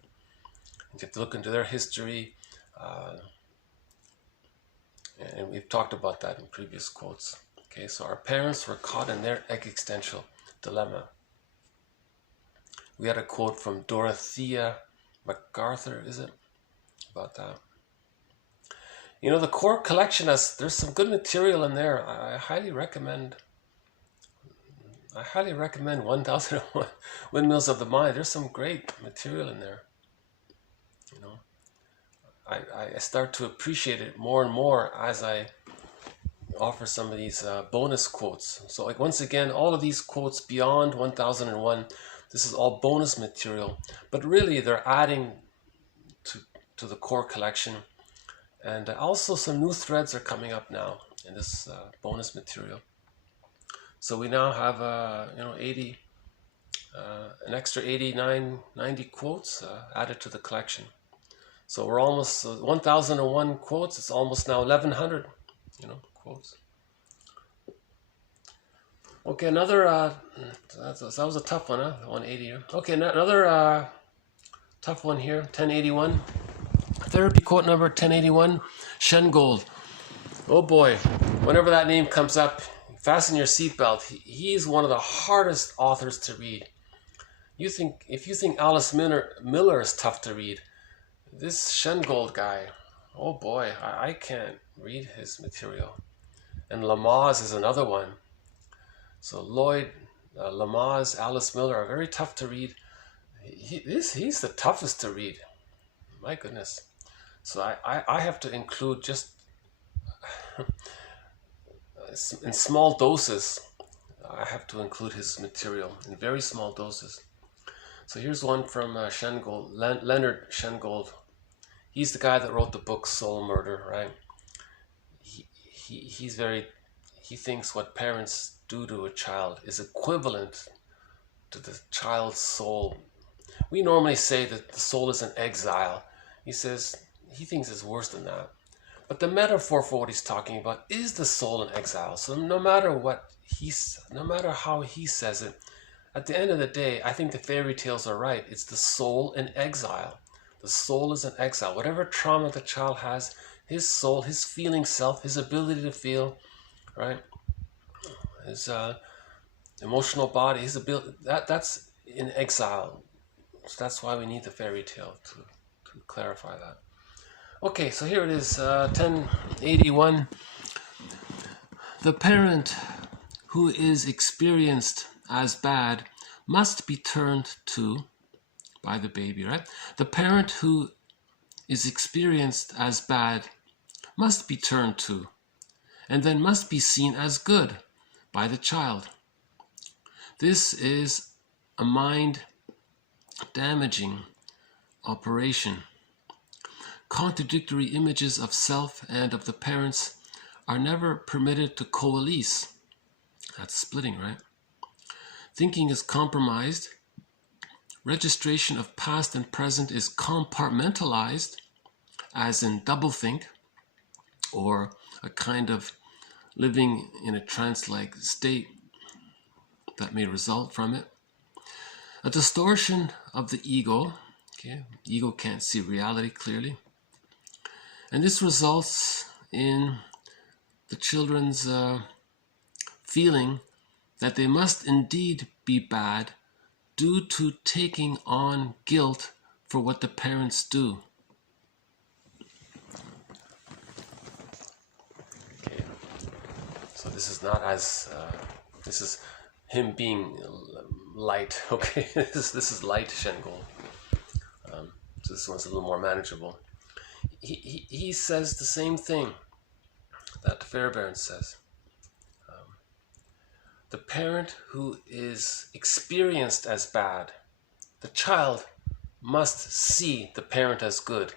You have to look into their history, and we've talked about that in previous quotes. Okay, so our parents were caught in their existential dilemma. We had a quote from Dorothea MacArthur, is it? About that. You know, the core collection there's some good material in there. I highly recommend 1001 Windmills of the Mind. There's some great material in there. You know, I start to appreciate it more and more as I offer some of these bonus quotes. So like once again, all of these quotes beyond 1001, this is all bonus material, but really they're adding to the core collection. And also some new threads are coming up now in this bonus material. So we now have 80, an extra 89, 90 quotes added to the collection. So we're almost 1001 quotes. It's almost now 1100, quotes. Okay, another, that was a tough one, huh? 180 here. Okay, another tough one here, 1081. Therapy quote number 1081, Shengold. Oh boy, whenever that name comes up, fasten your seatbelt. He's one of the hardest authors to read. If you think Alice Miller is tough to read, this Shengold guy, oh boy, I can't read his material. And Lamaze is another one. So Lloyd, Lamaze, Alice Miller are very tough to read. He's the toughest to read. My goodness. So I have to include just in small doses. I have to include his material in very small doses. So here's one from Shengold, Leonard Shengold. He's the guy that wrote the book Soul Murder, right? He thinks what parents do to a child is equivalent to the child's soul. We normally say that the soul is in exile. He says he thinks it's worse than that. But the metaphor for what he's talking about is the soul in exile. So no matter how he says it, at the end of the day, I think the fairy tales are right. It's the soul in exile. The soul is in exile. Whatever trauma the child has, his soul, his feeling self, his ability to feel, right? His emotional body, his ability, that's in exile. So that's why we need the fairy tale to clarify that. Okay, so here it is, 1081. The parent who is experienced as bad must be turned to by the baby, right? The parent who is experienced as bad must be turned to and then must be seen as good by the child. This is a mind-damaging operation. Contradictory images of self and of the parents are never permitted to coalesce. That's splitting, right? Thinking is compromised. Registration of past and present is compartmentalized, as in doublethink, or a kind of living in a trance-like state that may result from it. A distortion of the ego. Okay, ego can't see reality clearly. And this results in the children's feeling that they must indeed be bad due to taking on guilt for what the parents do. Okay, so this is not as, this is him being light, okay? this is light Shengold. So this one's a little more manageable. He says the same thing that Fairbairn says. The parent who is experienced as bad, the child must see the parent as good.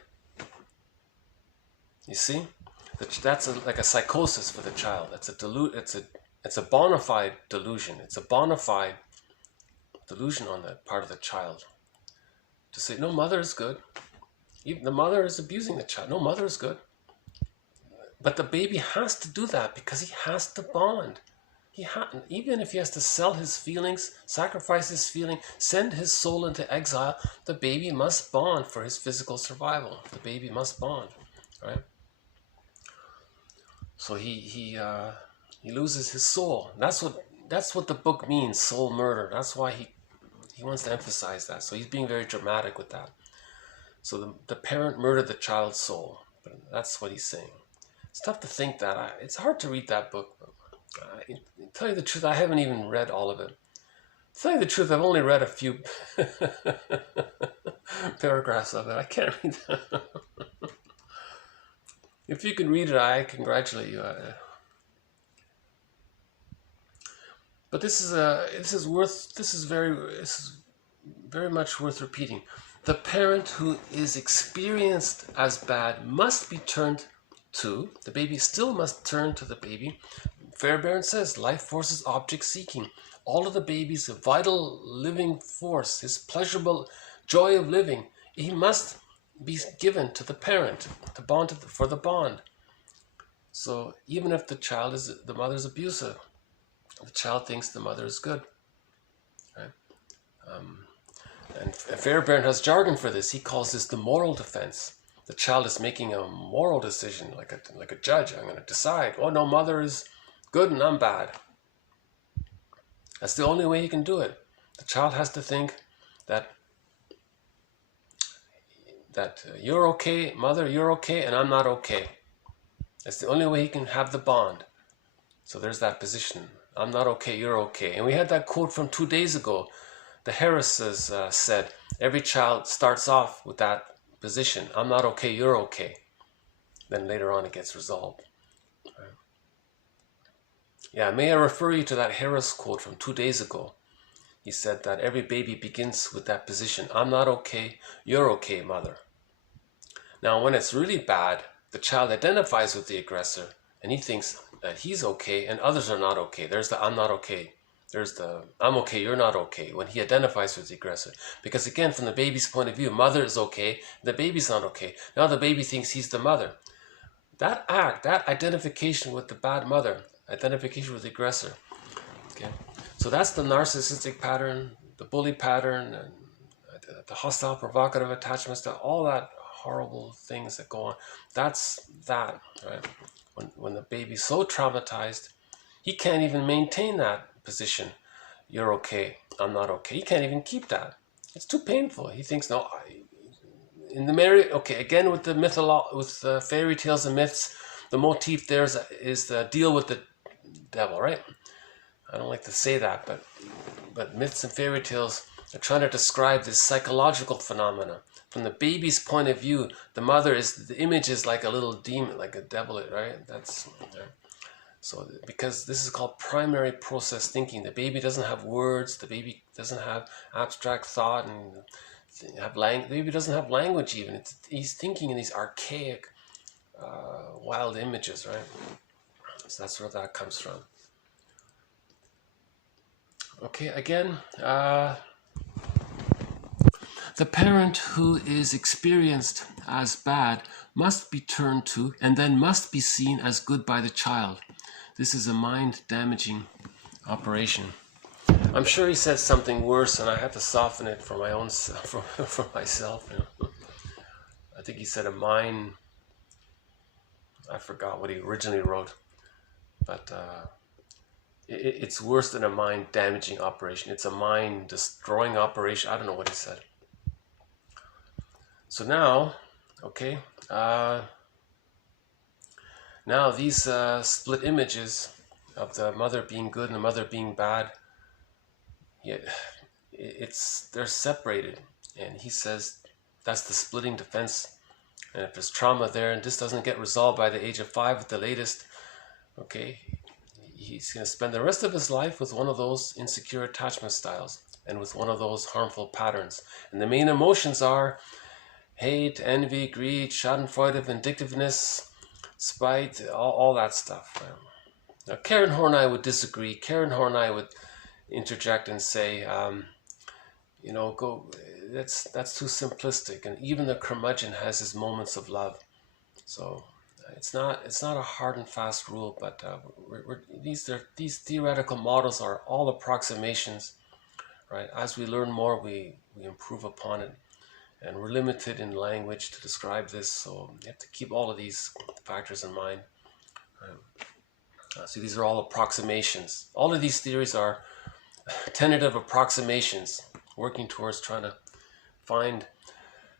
You see? That's like a psychosis for the child. It's a bona fide delusion. It's a bona fide delusion on the part of the child. To say, no, mother is good. Even the mother is abusing the child. No, mother is good. But the baby has to do that because he has to bond. Even if he has to sell his feelings, sacrifice his feeling, send his soul into exile, the baby must bond for his physical survival. The baby must bond, right? So he loses his soul. That's what the book means, soul murder. That's why he wants to emphasize that. So he's being very dramatic with that. So the parent murdered the child's soul. But that's what he's saying. It's tough to think that. It's hard to read that book. To tell you the truth, I haven't even read all of it. To tell you the truth, I've only read a few paragraphs of it. I can't read that. If you can read it, I congratulate you. But this is very much worth repeating. The parent who is experienced as bad must be turned to. The baby still must turn to the baby. Fairbairn says, life force is object seeking. All of the baby's vital living force, his pleasurable joy of living, he must be given to the parent to bond for the bond. So even if the mother's abusive, the child thinks the mother is good. Right? And Fairbairn has jargon for this. He calls this the moral defense. The child is making a moral decision, like a judge. I'm going to decide, oh no, mother is good and I'm bad. That's the only way he can do it. The child has to think that you're okay, mother, you're okay, and I'm not okay. That's the only way he can have the bond. So there's that position. I'm not okay, you're okay. And we had that quote from 2 days ago. The Harrises said, every child starts off with that position. I'm not okay, you're okay. Then later on it gets resolved. Right? Yeah, may I refer you to that Harris quote from 2 days ago. He said that every baby begins with that position. I'm not okay, you're okay, mother. Now, when it's really bad, the child identifies with the aggressor and he thinks that he's okay and others are not okay. There's the I'm not okay. There's the I'm okay, you're not okay, when he identifies with the aggressor. Because again, from the baby's point of view, mother is okay, the baby's not okay. Now the baby thinks he's the mother. That act, that identification with the bad mother, identification with the aggressor. Okay, so that's the narcissistic pattern, the bully pattern, and the hostile provocative attachments, all that horrible things that go on. That's that, right? When the baby's so traumatized, he can't even maintain that position. You're okay, I'm not okay. He can't even keep that. It's too painful. He thinks, no, in the okay, again with the fairy tales and myths, the motif there is the deal with the devil, right? I don't like to say that, but myths and fairy tales are trying to describe this psychological phenomena. From the baby's point of view, the image is like a little demon, like a devil, right? That's so because this is called primary process thinking. The baby doesn't have words. The baby doesn't have abstract thought and the baby doesn't have language even. He's thinking in these archaic, wild images, right? So that's where that comes from. Okay, again, the parent who is experienced as bad must be turned to and then must be seen as good by the child. This is a mind-damaging operation. I'm sure he says something worse, and I had to soften it for my own for myself. You know? I think he said I forgot what he originally wrote, but it's worse than a mind-damaging operation. It's a mind-destroying operation. I don't know what he said. So now, okay, now these split images of the mother being good and the mother being bad, they're separated, and he says that's the splitting defense. And if there's trauma there and this doesn't get resolved by the age of 5 at the latest, okay, he's going to spend the rest of his life with one of those insecure attachment styles. and with one of those harmful patterns. And the main emotions are hate, envy, greed, schadenfreude, vindictiveness, spite, all that stuff. Now, Karen Horney would disagree. Karen Horney would interject and say, that's too simplistic, and even the curmudgeon has his moments of love. So it's not a hard and fast rule, but these theoretical models are all approximations, right? As we learn more, we improve upon it, and we're limited in language to describe this, so you have to keep all of these factors in mind. So these are all approximations. All of these theories are tentative approximations, working towards trying to find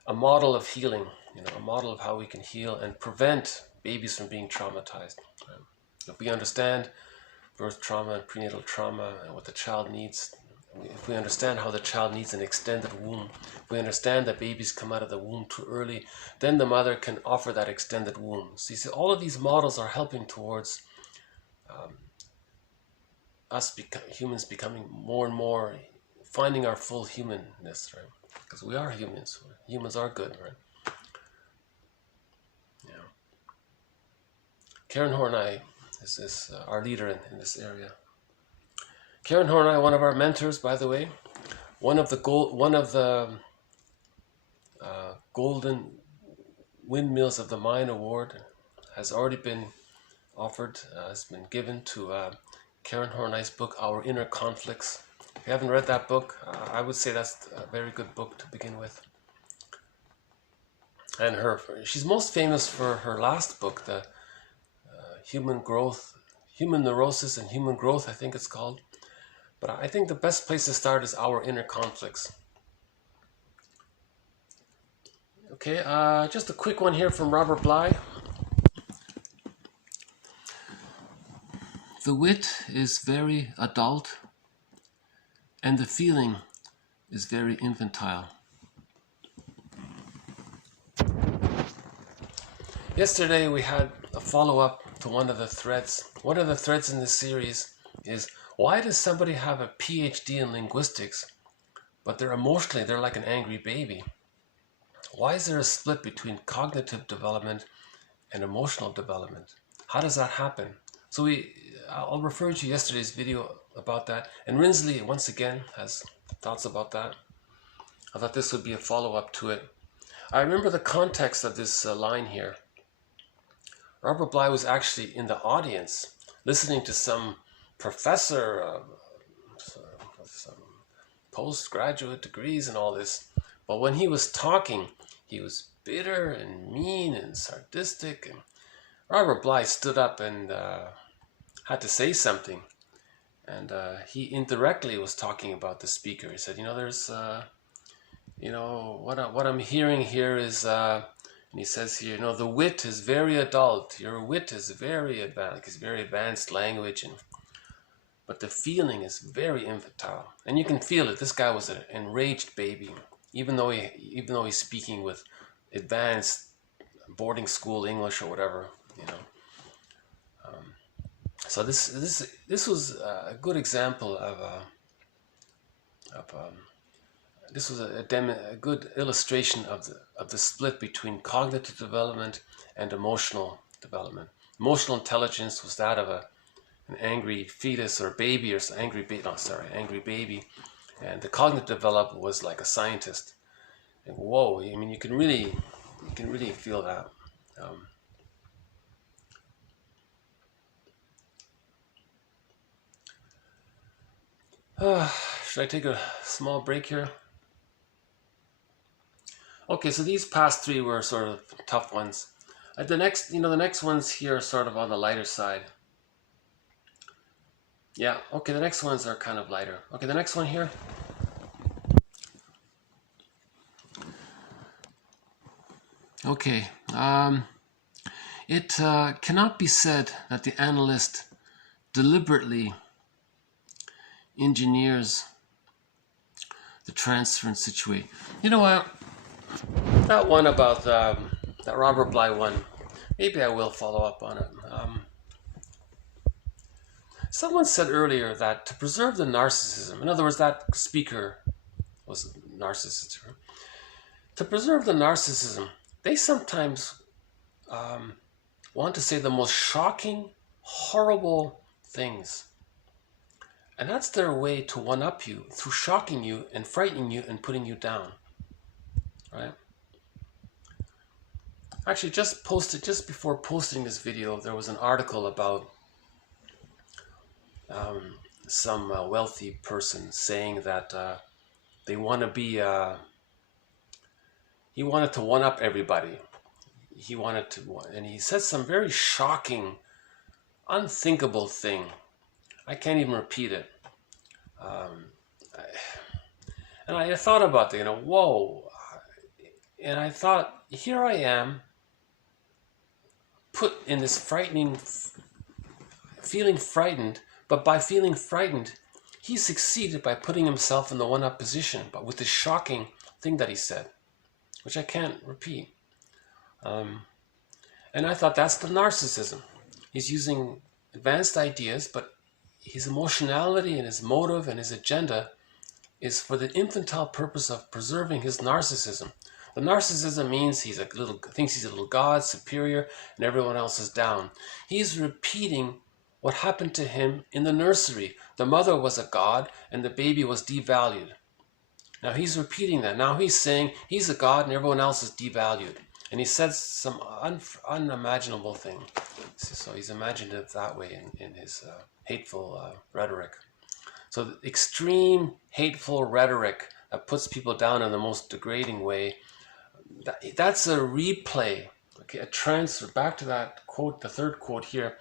a model of healing, a model of how we can heal and prevent babies from being traumatized. If we understand birth trauma and prenatal trauma and what the child needs, if we understand how the child needs an extended womb, if we understand that babies come out of the womb too early, then the mother can offer that extended womb. So you see, all of these models are helping towards humans becoming more and more, finding our full humanness, right? Because we are humans. Humans are good, right? Yeah. Karen Horney is our leader in this area. Karen Horney, one of our mentors, by the way, one of the golden Windmills of the Mind award has already been offered, has been given to Karen Horney's book, Our Inner Conflicts. If you haven't read that book, I would say that's a very good book to begin with. And she's most famous for her last book, the Human Neurosis and Human Growth, I think it's called. But I think the best place to start is Our Inner Conflicts. Okay, just a quick one here from Robert Bly. The wit is very adult, and the feeling is very infantile. Yesterday we had a follow-up to one of the threads. One of the threads in this series is, why does somebody have a PhD in linguistics, but they're like an angry baby? Why is there a split between cognitive development and emotional development? How does that happen? So I'll refer to yesterday's video about that. And Rinsley, once again, has thoughts about that. I thought this would be a follow-up to it. I remember the context of this line here. Robert Bly was actually in the audience listening to some professor of some postgraduate degrees and all this. But when he was talking, he was bitter and mean and sadistic. And Robert Bly stood up and had to say something. And he indirectly was talking about the speaker. He said, there's, what I'm hearing here is, and he says here, the wit is very adult. Your wit is very advanced. It's very advanced language, but the feeling is very infantile. And you can feel it. This guy was an enraged baby, even though he's speaking with advanced boarding school English or whatever, So this was a good example of this was a good illustration of the split between cognitive development and emotional development. Emotional intelligence was that of an angry fetus or baby, or angry baby, and the cognitive development was like a scientist. And whoa! I mean, you can really feel that. Should I take a small break here? Okay, so these past three were sort of tough ones. The next ones here are sort of on the lighter side. Yeah, okay, the next ones are kind of lighter. Okay, the next one here. Okay, it cannot be said that the analyst deliberately engineers the transference situation. You know what? That one about that Robert Bly one, maybe I will follow up on it. Someone said earlier that to preserve the narcissism, in other words, that speaker was a narcissist, to preserve the narcissism, they sometimes want to say the most shocking, horrible things. And that's their way to one-up you through shocking you and frightening you and putting you down, right? Actually, just before posting this video, there was an article about some wealthy person saying that they want to be, he wanted to one-up everybody. He wanted to, and he said some very shocking, unthinkable thing. I can't even repeat it. And I thought about that, whoa. And I thought, here I am, put in this frightening, feeling frightened, but by feeling frightened, he succeeded by putting himself in the one-up position, but with this shocking thing that he said, which I can't repeat. And I thought that's the narcissism. He's using advanced ideas, but his emotionality and his motive and his agenda is for the infantile purpose of preserving his narcissism. The narcissism means thinks he's a little god, superior, and everyone else is down. He's repeating what happened to him in the nursery. The mother was a god and the baby was devalued. Now he's repeating that. Now he's saying he's a god and everyone else is devalued. And he said some unimaginable thing. So he's imagined it that way in his hateful rhetoric. So the extreme hateful rhetoric that puts people down in the most degrading way, that's a replay, okay, a transfer, back to that quote, the third quote here.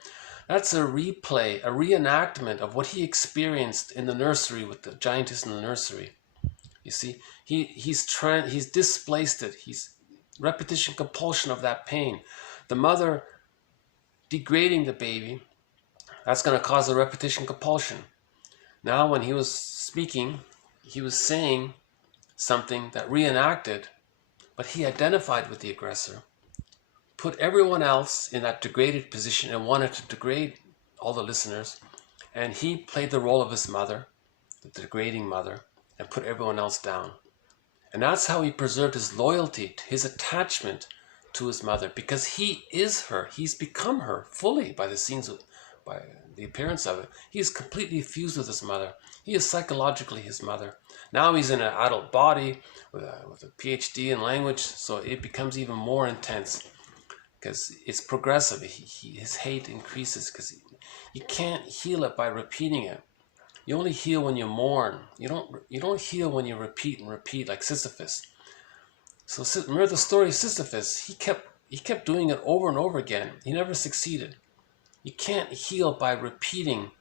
That's a replay, a reenactment of what he experienced in the nursery with the giantess in the nursery. You see, he's displaced it. He's repetition-compulsion of that pain. The mother degrading the baby, that's going to cause a repetition-compulsion. Now, when he was speaking, he was saying something that reenacted, but he identified with the aggressor, put everyone else in that degraded position and wanted to degrade all the listeners, and he played the role of his mother, the degrading mother, and put everyone else down. And that's how he preserved his loyalty, his attachment to his mother, because he is her. He's become her fully by the appearance of it. He is completely fused with his mother. He is psychologically his mother. Now he's in an adult body with a PhD in language, so it becomes even more intense because it's progressive. His hate increases because you can't heal it by repeating it. You only heal when you mourn. You don't heal when you repeat and repeat like Sisyphus. So remember the story of Sisyphus. He kept doing it over and over again. He never succeeded. You can't heal by repeating,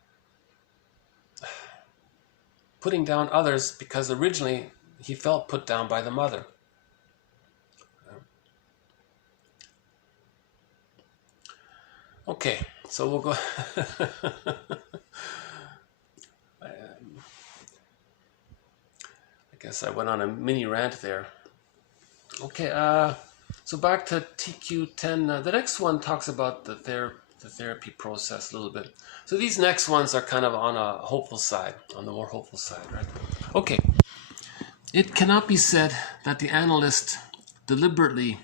putting down others, because originally he felt put down by the mother. Okay, so we'll go. I guess I went on a mini rant there. Okay, so back to TQ10. The next one talks about the therapy process a little bit. So these next ones are kind of on a hopeful side, on the more hopeful side, right? Okay. It cannot be said that the analyst deliberately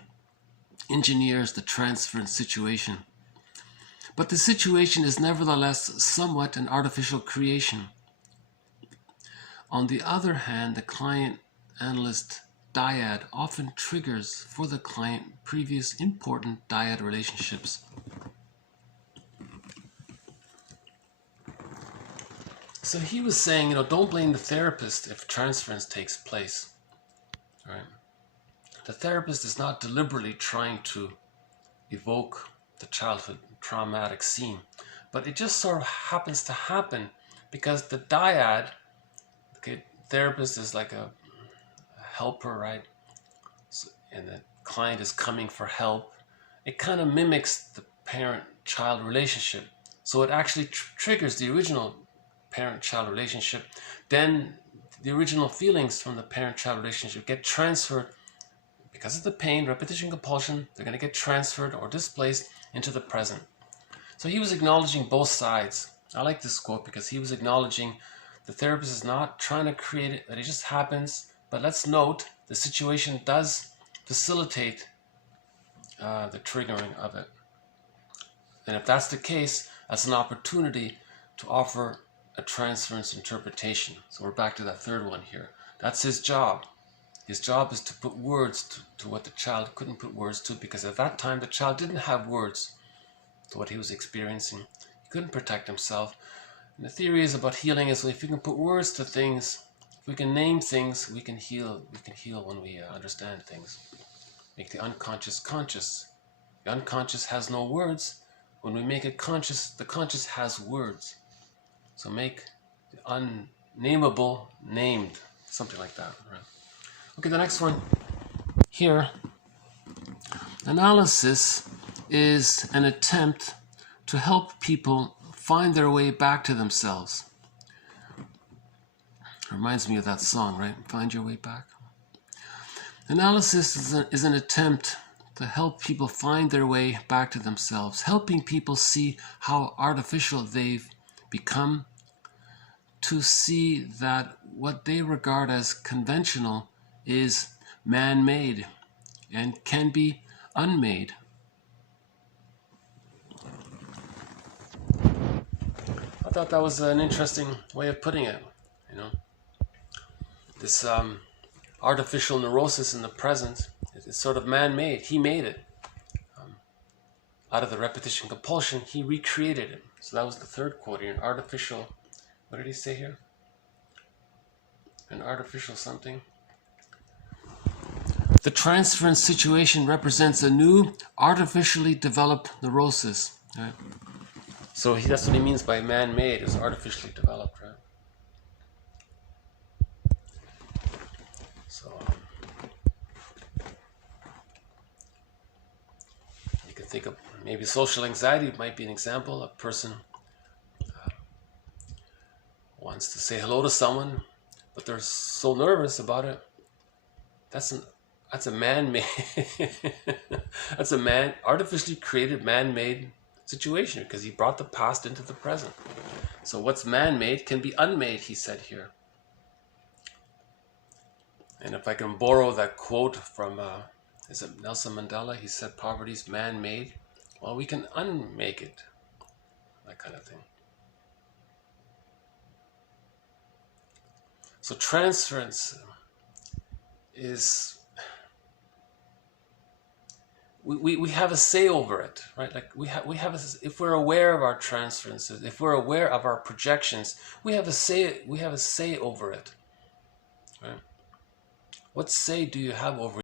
engineers the transference situation, but the situation is nevertheless somewhat an artificial creation. On the other hand, the client-analyst dyad often triggers for the client previous important dyad relationships. So he was saying, don't blame the therapist if transference takes place. Right? The therapist is not deliberately trying to evoke the childhood traumatic scene, but it just sort of happens to happen because the dyad, okay, therapist is like a helper, right? So, and the client is coming for help. It kind of mimics the parent-child relationship. So it actually triggers the original parent-child relationship. Then the original feelings from the parent-child relationship get transferred because of the pain, repetition-compulsion. They're going to get transferred or displaced into the present. So he was acknowledging both sides. I like this quote because he was acknowledging the therapist is not trying to create it, that it just happens, but let's note the situation does facilitate the triggering of it. And if that's the case, that's an opportunity to offer a transference interpretation. So we're back to that third one here. That's his job. His job is to put words to what the child couldn't put words to, because at that time the child didn't have words to what he was experiencing. He couldn't protect himself. And the theory is about healing is if we can put words to things, if we can name things, we can heal. We can heal when we understand things. Make the unconscious conscious. The unconscious has no words. When we make it conscious, the conscious has words. So make the unnameable named, something like that. Right? Okay, the next one here. Analysis is an attempt to help people find their way back to themselves. Reminds me of that song, right? Find your way back. Analysis is an attempt to help people find their way back to themselves, helping people see how artificial they've become, to see that what they regard as conventional is man-made and can be unmade. I thought that was an interesting way of putting it, you know. This artificial neurosis in the present is sort of man-made. He made it. Out of the repetition-compulsion, he recreated it. So that was the third quote here, an artificial, what did he say here? An artificial something. The transference situation represents a new, artificially developed neurosis. Right? So that's what he means by man-made, is artificially developed, right? So you can think of maybe social anxiety might be an example. A person wants to say hello to someone, but they're so nervous about it. That's a man-made, that's a artificially created man-made situation, because he brought the past into the present. So what's man-made can be unmade, he said here. And if I can borrow that quote from, is it Nelson Mandela? He said, poverty's man-made. Well, we can unmake it, that kind of thing. So transference is, we have a say over it, right? Like we have if we're aware of our transferences, if we're aware of our projections, we have a say over it, right? What say do you have over